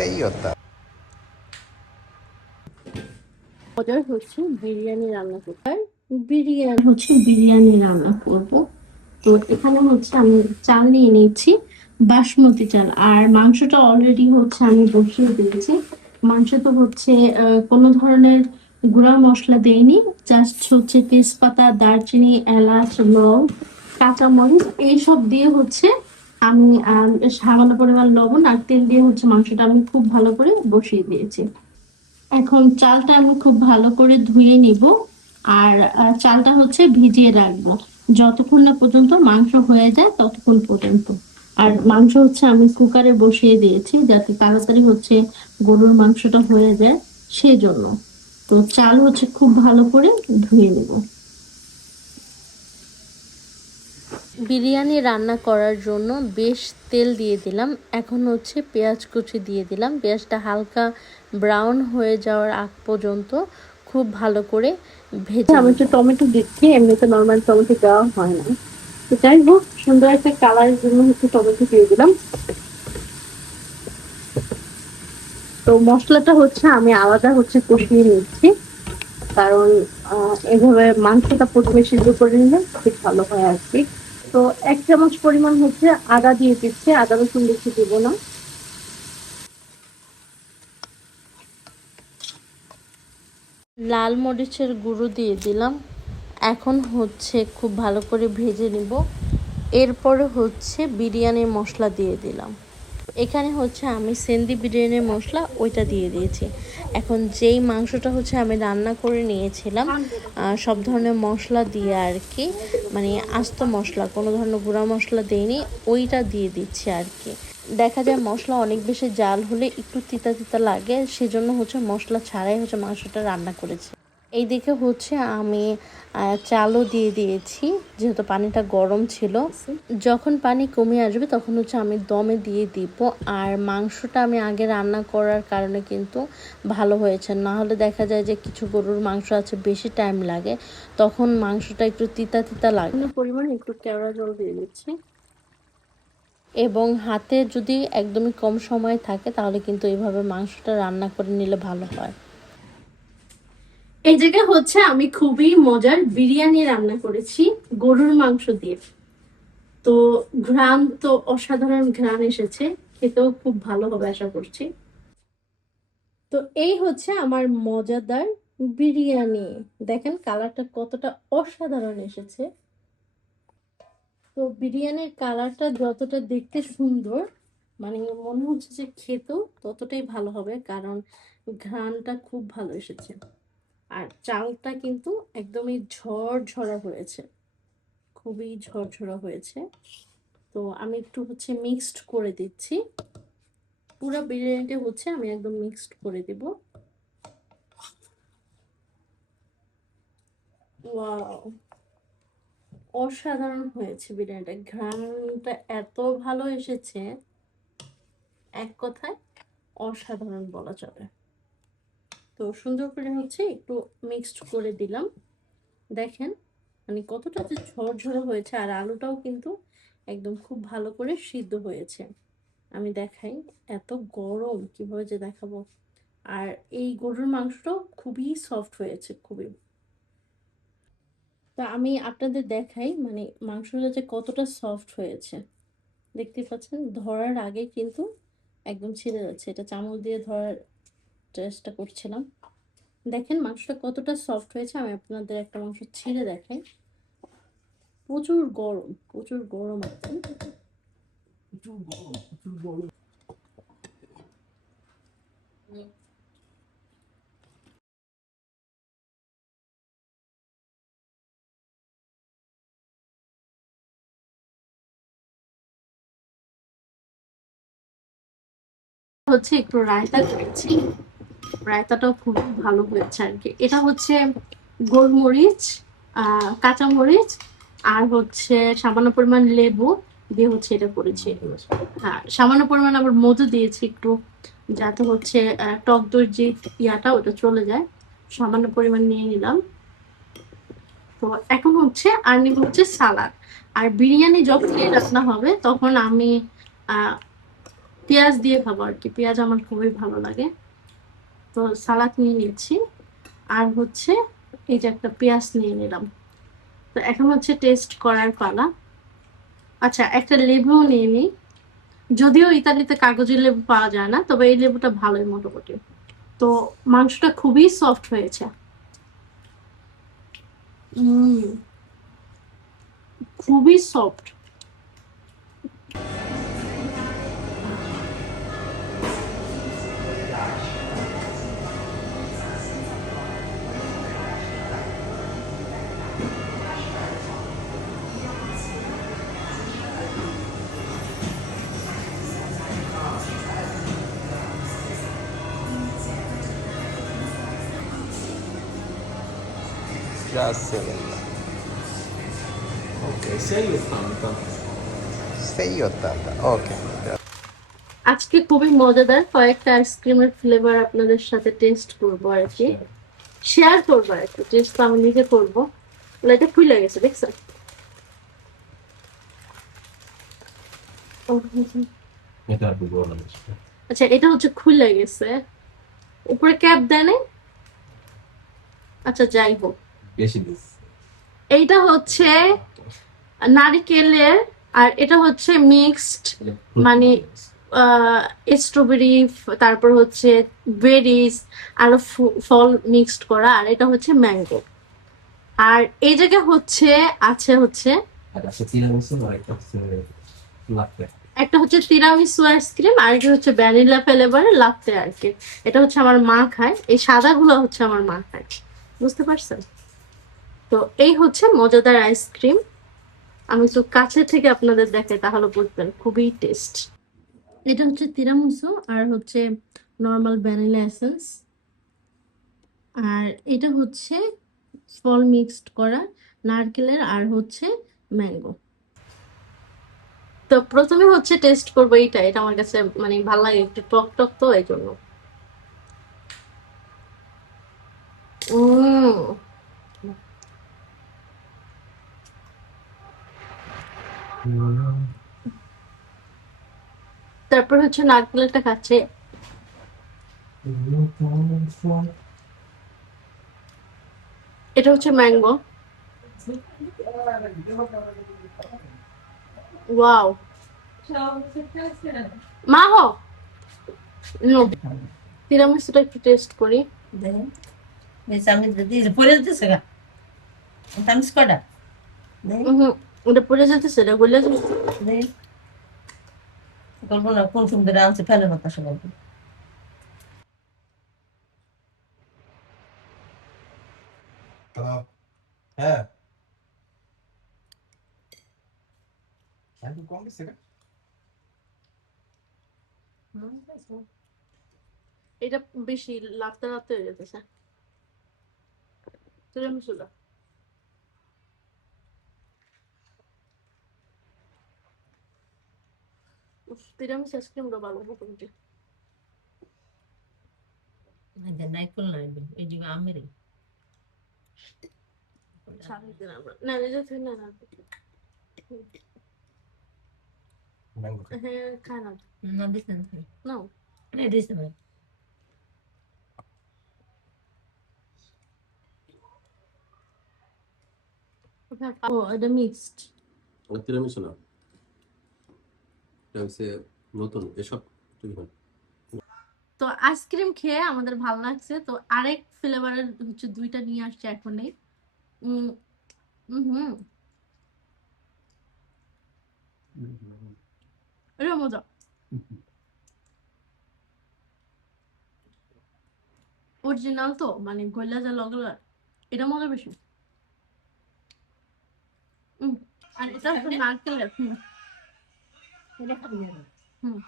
ऐसे ही होता है। মজার হচ্ছে বিরিয়ানি রান্না করতে বিরিয়ানি হচ্ছে বিরিয়ানি রান্না করব। তো এখানে হচ্ছে আমি চাল নিয়ে নিচ্ছি, বাসমতি চাল। আর মাংসটা অলরেডি হচ্ছে আমি বসিয়ে দিয়েছি। মাংস তো হচ্ছে কোনো ধরনের গুঁড়া মশলা দেইনি, জাস্ট হচ্ছে তেজপাতা, দারচিনি, এলাচ, লং, কাঁচামরিচ এইসব দিয়ে হচ্ছে আমি সামান্য পরিমাণ লবণ আর তেল দিয়ে হচ্ছে মাংসটা আমি খুব ভালো করে বসিয়ে দিয়েছি। এখন চালটা আমি খুব ভালো করে ধুয়ে নিব। আর চালটা হচ্ছে ভিজিয়ে রাখবো যতক্ষণ না পর্যন্ত মাংস হয়ে যায় ততক্ষণ পর্যন্ত। আর মাংস হচ্ছে আমি কুকারে বসিয়ে দিয়েছি যাতে তাড়াতাড়ি হচ্ছে গরুর মাংসটা হয়ে যায়, সেজন্য। তো চাল হচ্ছে খুব ভালো করে ধুয়ে নেব। বিরিয়ানি রান্না করার জন্য বেশ তেল দিয়ে দিলাম। এখন হচ্ছে পেঁয়াজ কুচি দিয়ে দিলাম। পেঁয়াজটা হালকা ব্রাউন হয়ে যাওয়ার আগ পর্যন্ত খুব ভালো করে ভেজে আমি একটু টমেটো দিচ্ছি, এমনিতে নর্মাল টমেটো দেওয়া হয় না। তো যাই হোক, সুন্দর একটা কালারের জন্য হচ্ছে টমেটো দিয়ে দিলাম। তো মশলাটা হচ্ছে আমি আলাদা হচ্ছে কষিয়ে নিচ্ছি, কারণ এভাবে মাংসটা প্রথমে সিদ্ধ করে নিলে খুব ভালো হয় আর কি। তো 1 চামচ পরিমাণ হচ্ছে আদা দিয়ে দিচ্ছি, আদা রসুন বেশি দিব না। লাল মরিচের গুঁড়ো দিয়ে দিলাম। এখন হচ্ছে খুব ভালো করে ভেজে নিব। এরপরে হচ্ছে বিরিয়ানির মশলা দিয়ে দিলাম। এখানে হচ্ছে আমি সেন্দি বিরিয়ানির মশলা ওইটা দিয়ে দিয়েছি। এখন যেই মাংসটা হচ্ছে আমি রান্না করে নিয়েছিলাম সব ধরনের মশলা দিয়ে আর কি, মানে আস্ত মশলা, কোনো ধরনের গুঁড়া মশলা দেইনি, ওইটা দিয়ে দিচ্ছি আর কি। দেখা যায় মশলা অনেক বেশি জাল হলে একটু তিতা তিতা লাগে, সেজন্য হচ্ছে মশলা ছাড়াই হচ্ছে মাংসটা রান্না করেছি। এই দিকে হচ্ছে আমি চালও দিয়ে দিয়েছি, যেহেতু পানিটা গরম ছিল। যখন পানি কমে আসবে তখন হচ্ছে আমি দমে দিয়ে দিব। আর মাংসটা আমি আগে রান্না করার কারণে কিন্তু ভালো হয়েছে, না হলে দেখা যায় যে কিছু গরুর মাংস আছে বেশি টাইম লাগে, তখন মাংসটা একটু তিতা তিতা লাগে। পরিমাণ একটু কেওড়া জল দিয়ে দিচ্ছি। এবং হাতে যদি একদমই কম সময় থাকে তাহলে কিন্তু এইভাবে মাংসটা রান্না করে নিলে ভালো হয়। এই জায়গায় হচ্ছে আমি খুবই মজার বিরিয়ানি রান্না করেছি গরুর মাংস দিয়ে। তো ঘ্রাণ তো অসাধারণ ঘ্রাণ এসেছে, খেতেও খুব ভালো হবে আশা করছি। তো এই হচ্ছে আমার মজাদার বিরিয়ানি। দেখেন কালারটা কতটা অসাধারণ এসেছে। তো বিরিয়ানির কালারটা যতটা দেখতে সুন্দর, মানে মনে হচ্ছে যে খেতেও ততটাই ভালো হবে, কারণ ঘ্রাণটা খুব ভালো এসেছে। আর চালটা কিন্তু একদমই ঝরঝরা হয়েছে, খুবই ঝরঝরা হয়েছে। তো আমি একটু হচ্ছে মিক্সড করে দিচ্ছি। পুরো বিরিয়ানিটা হচ্ছে আমি একদম মিক্সড করে দিব। ওয়াও, অসাধারণ হয়েছে বিরিয়ানিটা, ঘ্রাণটা এত ভালো এসেছে, এক কথায় অসাধারণ বলা চলে। তো সুন্দর করে হচ্ছে একটু মিক্সড করে দিলাম। দেখেন মানে কতটা যে ঝরঝরে হয়েছে, আর আলুটাও কিন্তু একদম খুব ভালো করে সিদ্ধ হয়েছে। আমি দেখাই, এত গরম কিভাবে যে দেখাবো। আর এই গরুর মাংসটাও খুবই সফট হয়েছে, খুবই। তো আমি আপনাদের দেখাই মানে মাংসটা যে কতটা সফট হয়েছে। দেখতে পাচ্ছেন ধরার আগে কিন্তু একদম ছিঁড়ে যাচ্ছে, এটা চামচ দিয়ে ধরার চেষ্টা করছিলাম। দেখেন মাংসটা কতটা সফট হয়েছে। আমি আপনাদের একটা মাংস ছিঁড়ে দেখাই। প্রচুর গরম, প্রচুর গরম আছে। হচ্ছে একটু রায়তা করেছি, রায়তাটাও খুব ভালো হয়েছে আর কি। এটা হচ্ছে গোলমরিচ, কাঁচামরিচ আর হচ্ছে সামান্য পরিমাণ লেবু দিয়ে হচ্ছে এটা করেছি। হ্যাঁ, সামান্য পরিমাণ আবার মধু দিয়েছি একটু, যাতে হচ্ছে টক দইয়ের যে ইয়াটা ওটা চলে যায়। সামান্য পরিমাণ নিয়ে নিলাম। তো এখন হচ্ছে আর নিব হচ্ছে সালাদ। আর বিরিয়ানি যখনই রান্না হবে তখন আমি পেঁয়াজ দিয়ে খাবো আর কি, পেঁয়াজ আমার খুবই ভালো লাগে। তো সালাদ নিয়ে নিচ্ছি, আর হচ্ছে এই যে একটা পেঁয়াজ নিয়ে নিলাম। তো এখন হচ্ছে টেস্ট করার পালা। আচ্ছা, একটা লেবুও নিয়ে নিই, যদিও ইতালিতে কাগজি লেবু পাওয়া যায় না, তবে এই লেবুটা ভালোই মোটামুটি। তো মাংসটা খুবই সফট হয়েছে। খুবই soft. Grazie bella. Ok, 6,80. 6,80. Ok. আজকে খুবই মজাদার কয়েকটা আইসক্রিমের ফ্লেভার আপনাদের সাথে টেস্ট করবো আর কি, শেয়ার করবো আর কি। টেস্ট তো আমি নিজে করবো। এটা খুলে গেছে দেখছেন? এটা একটু গরম আছে। আচ্ছা, এটা হচ্ছে খুলে গেছে, উপরে ক্যাপ দেয় নাই। আচ্ছা, যাই হোক, বেশি দিস। এইটা হচ্ছে নারিকেলের, আর এটা হচ্ছে মিক্সড, মানে স্ট্রবেরি, তারপর হচ্ছে বেরিজ, আরো ফল মিক্সড করা, আর এটা হচ্ছে ম্যাঙ্গো। আর এই জায়গায় হচ্ছে আছে হচ্ছে আর আছে তিরামিসু আর একটা হচ্ছে লাটে। একটা হচ্ছে তিরামিসু আইসক্রিম, আর একটা হচ্ছে ভ্যানিলা ফ্লেভারের লাত্তে আর কি। এটা হচ্ছে আমার মা খায়, এই সাদাগুলো হচ্ছে আমার মা খায়, বুঝতে পারছেন? তো এই হচ্ছে মজাদার আইসক্রিম। আমি তো কাছে থেকে আপনাদের দেখাই, তাহলে বুঝবেন খুবই টেস্ট। এটা হচ্ছে তিরামিসু, আর হচ্ছে নর্মাল ভ্যানিলা এসেন্স, আর এটা হচ্ছে ফল মিক্সড করা, নারকেলের, আর হচ্ছে ম্যাঙ্গো। তো প্রথমে হচ্ছে টেস্ট করবো এইটা, এটা আমার কাছে মানে ভালো লাগে, একটু টক টক তো এই জন্য। উম, তারপর হচ্ছে নারকেলটা খাচ্ছে। এটা হচ্ছে ম্যাঙ্গো। ওয়াও, মা হো নো। তিরামিসুটা একটু টেস্ট করি। দেখেন আমি যদি পরে যেতেছে গা আমি কটা দেখেন ওটা পড়ে যেতেছে, এটা গলে যাচ্ছে। দেখেন কল্পনা কোন সুন্দর আনছে ফেলে বাতাসে গল্প হ্যাঁ একটু কম দিচ্ছে না? এটা বেশি লাফতে লাফতে হয়ে যেতেছে তিরামিসুটা। তিরামিস আইসক্রিমটা ভালো মোটামুটি। নাইকুল নাই এই যে আমের না, এটা থেকে না, ম্যাঙ্গো খাই। হ্যাঁ খায় না, না দিছেন নাও। দিছেন ও, এটা মিক্সড। ওটা তিরামিসু না, এটা হচ্ছে নতুন এসব তৈরি হয়। তো আইসক্রিম খেয়ে আমাদের ভালো লাগছে, তো আরেক ফ্লেভারের হচ্ছে দুইটা নিয়ে আসছে এখনই। উম হুম, এটা মজা। অরিজিনাল তো, মানে গলা যা লগলা, এটা মজা বেশি। আর এটা হচ্ছে নারকেলের। হুম, এটা খাবি না হুম।